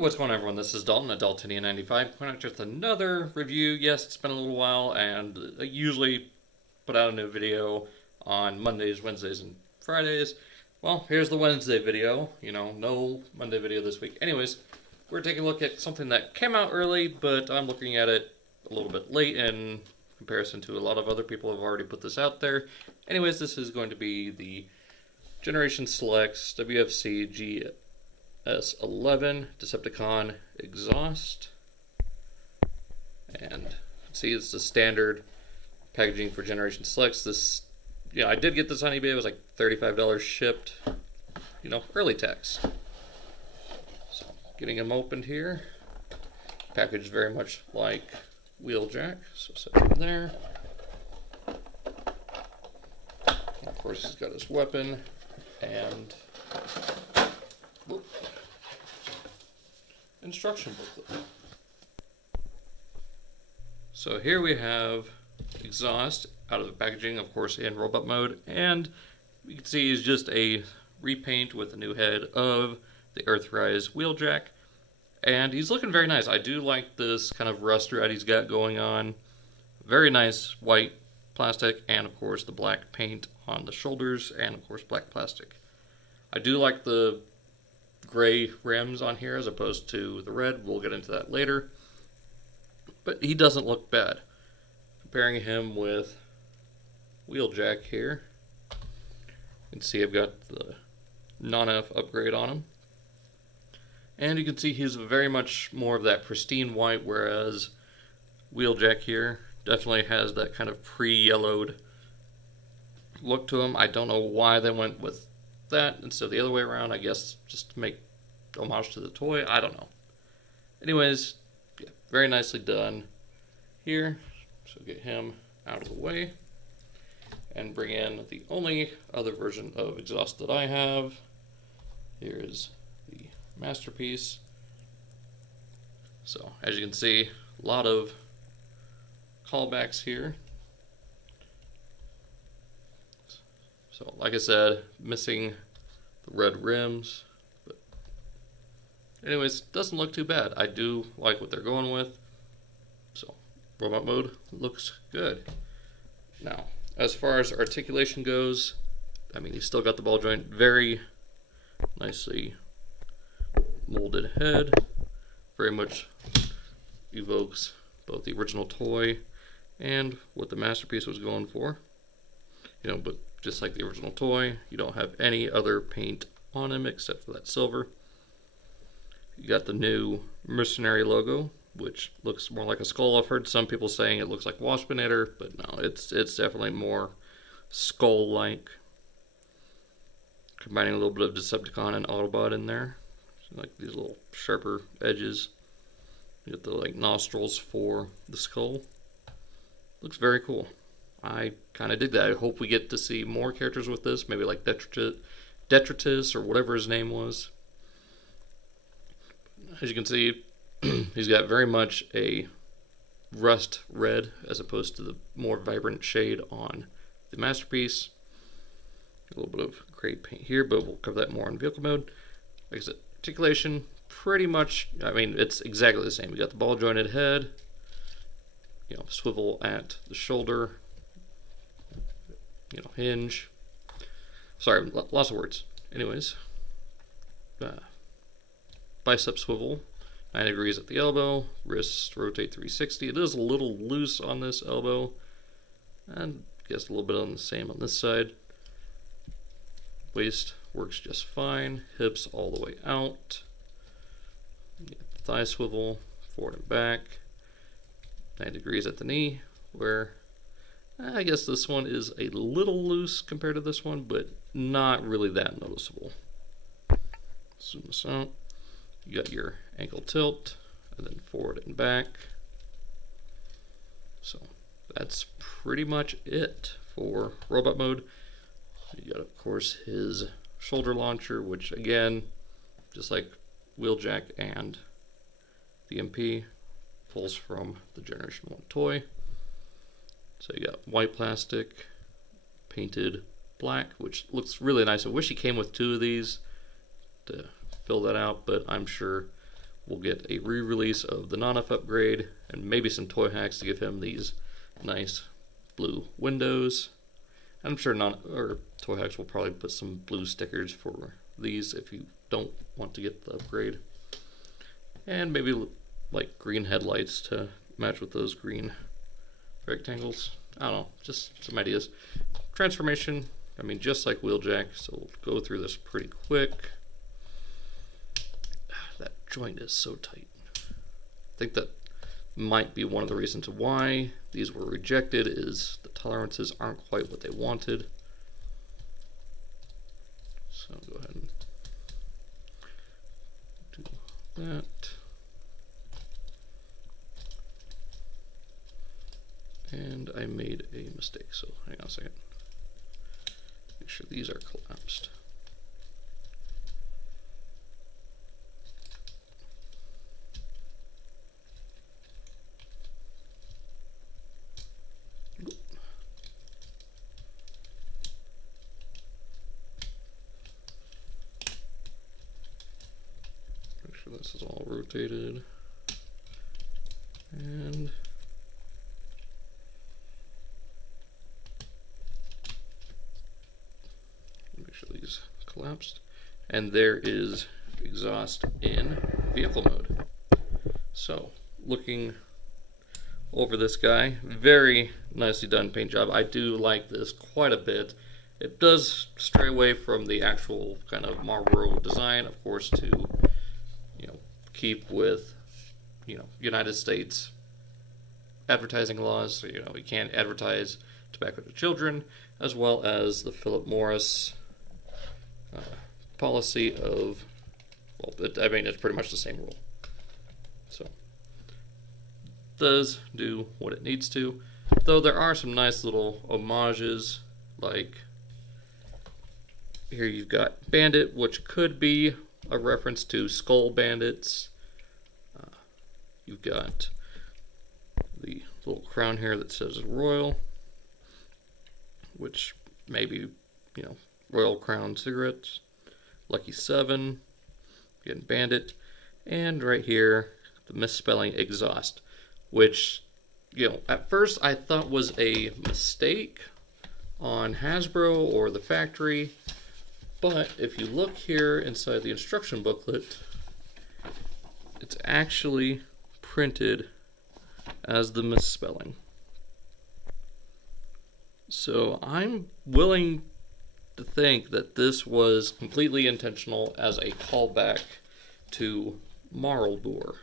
what's going on, everyone? This is Dalton at Daltonia95. Coming out just another review. Yes, it's been a little while, and I usually put out a new video on Mondays, Wednesdays, and Fridays. Well, here's the Wednesday video. You know, no Monday video this week. Anyways, we're taking a look at something that came out early, but I'm looking at it a little bit late in comparison to a lot of other people who have already put this out there. Anyways, this is going to be the Generation Selects WFC GS-11 Decepticon Exhuast. And see, it's the standard packaging for Generation Selects. This, yeah, I did get this on eBay. It was like $35 shipped. You know, early tax. So, getting them opened here. Packaged very much like Wheeljack. So set him there. And of course, he's got his weapon and instruction booklet. So here we have Exhuast out of the packaging, of course, in robot mode, and you can see he's just a repaint with a new head of the Earthrise Wheeljack, and he's looking very nice. I do like this kind of rust red he's got going on. Very nice white plastic, and of course the black paint on the shoulders, and of course black plastic. I do like the gray rims on here as opposed to the red. We'll get into that later. But he doesn't look bad. Comparing him with Wheeljack here, you can see I've got the non-F upgrade on him. And you can see he's very much more of that pristine white, whereas Wheeljack here definitely has that kind of pre-yellowed look to him. I don't know why they went with that instead of the other way around. I guess just to make homage to the toy. I don't know. Anyways, yeah, very nicely done here. So get him out of the way and bring in the only other version of Exhuast that I have. Here's the masterpiece. So as you can see, a lot of callbacks here. So like I said, missing the red rims, but anyways, doesn't look too bad. I do like what they're going with. So robot mode looks good. Now, as far as articulation goes, I mean, he's still got the ball joint, very nicely molded head. Very much evokes both the original toy and what the masterpiece was going for. You know, but just like the original toy, you don't have any other paint on him except for that silver. You got the new Mercenary logo, which looks more like a skull. I've heard some people saying it looks like Waspinator, but no, it's definitely more skull-like. Combining a little bit of Decepticon and Autobot in there. So like these little sharper edges. You get the like nostrils for the skull. Looks very cool. I kind of dig that. I hope we get to see more characters with this, maybe like Detritus or whatever his name was. As you can see, he's got very much a rust red as opposed to the more vibrant shade on the masterpiece. A little bit of gray paint here, but we'll cover that more in vehicle mode. Like I said, articulation, pretty much, I mean, it's exactly the same. We got the ball jointed head, you know, swivel at the shoulder, you know, hinge. Sorry, lots of words. Anyways, bicep swivel, 9 degrees at the elbow, wrist rotate 360. It is a little loose on this elbow, and I guess a little bit on the same on this side. Waist works just fine. Hips all the way out. Thigh swivel, forward and back. 9 degrees at the knee, where I guess this one is a little loose compared to this one, but not really that noticeable. Zoom this out. You got your ankle tilt, and then forward and back. So that's pretty much it for robot mode. You got, of course, his shoulder launcher, which again, just like Wheeljack and the MP, pulls from the Generation 1 toy. So you got white plastic, painted black, which looks really nice. I wish he came with 2 of these to fill that out, but I'm sure we'll get a re-release of the non-F upgrade and maybe some toy hacks to give him these nice blue windows. I'm sure toy hacks will probably put some blue stickers for these if you don't want to get the upgrade. And maybe like green headlights to match with those green rectangles. I don't know, just some ideas. Transformation, I mean, just like Wheeljack, so we'll go through this pretty quick. That joint is so tight. I think that might be one of the reasons why these were rejected, is the tolerances aren't quite what they wanted. So go ahead and do that. And I made a mistake, so hang on a second. Make sure these are collapsed. Make sure this is all rotated. And make sure these collapsed. And there is exhaust in vehicle mode. So, looking over this guy, very nicely done paint job. I do like this quite a bit. It does stray away from the actual kind of Marlboro design, of course, to keep with United States advertising laws. So you can't advertise tobacco to children, as well as the Philip Morris policy of, well, I mean, it's pretty much the same rule. So, does do what it needs to, though there are some nice little homages, like here you've got Bandit, which could be a reference to Skull Bandits. You've got the little crown here that says Royal, which maybe, Royal Crown cigarettes. Lucky 7, again Bandit, and right here the misspelling Exhaust, which at first I thought was a mistake on Hasbro or the factory, but if you look here inside the instruction booklet, it's actually printed as the misspelling. So I'm willing to think that this was completely intentional as a callback to Marlboro,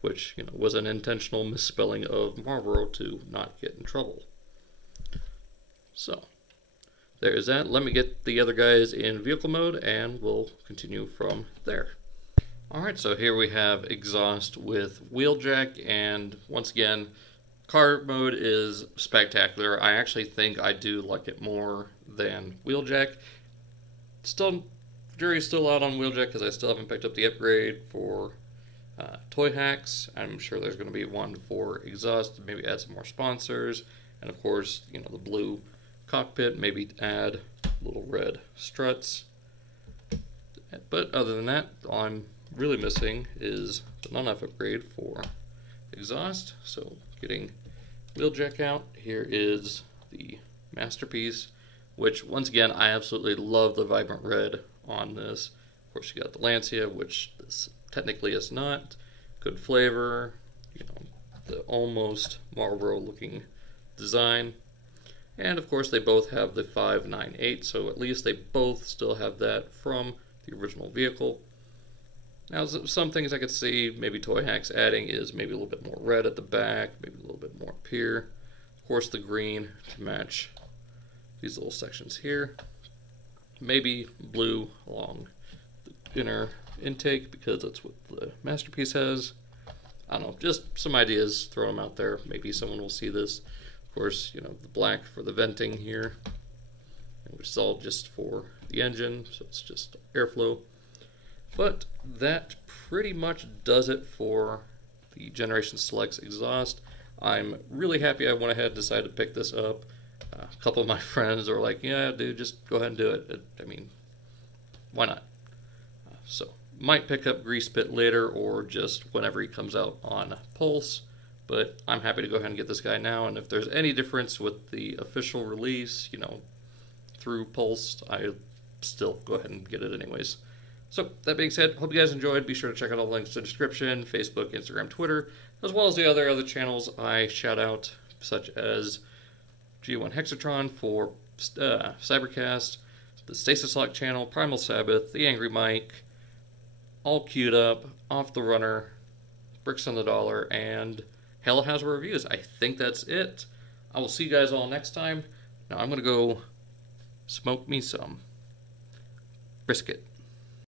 which was an intentional misspelling of Marlboro to not get in trouble. So there is that. Let me get the other guys in vehicle mode and we'll continue from there. Alright, so here we have Exhaust with Wheeljack, and once again, car mode is spectacular. I actually think I do like it more than Wheeljack. Still, jury's still out on Wheeljack because I still haven't picked up the upgrade for toy hacks. I'm sure there's going to be one for Exhaust, maybe add some more sponsors, and of course, the blue cockpit, maybe add little red struts. But other than that, all I'm really missing is the non-F upgrade for Exhaust. So getting Wheeljack out, here is the masterpiece, which once again I absolutely love the vibrant red on this. Of course you got the Lancia, which this technically is not. Good flavor, the almost Marlboro looking design. And of course they both have the 598, so at least they both still have that from the original vehicle. Now, some things I could see maybe Toy Hacks adding is maybe a little bit more red at the back, maybe a little bit more up here. Of course, the green to match these little sections here. Maybe blue along the inner intake because that's what the masterpiece has. I don't know, just some ideas, throw them out there. Maybe someone will see this. Of course, the black for the venting here, which is all just for the engine, so it's just airflow. But that pretty much does it for the Generation Selects Exhaust. I'm really happy I went ahead and decided to pick this up. A couple of my friends were like, yeah, dude, just go ahead and do it. I mean, why not? So Might pick up Grease Pit later or just whenever he comes out on Pulse. But I'm happy to go ahead and get this guy now. And if there's any difference with the official release, you know, through Pulse, I still go ahead and get it anyways. So that being said, hope you guys enjoyed. Be sure to check out all the links in the description, Facebook, Instagram, Twitter, as well as the other channels I shout out, such as G1 Hexatron for Cybercast, the Stasis Lock channel, Primal Sabbath, the Angry Mike, all queued up, Off the Runner, Bricks on the Dollar, and Hella Hasbro Reviews. I think that's it. I will see you guys all next time. Now I'm going to go smoke me some brisket.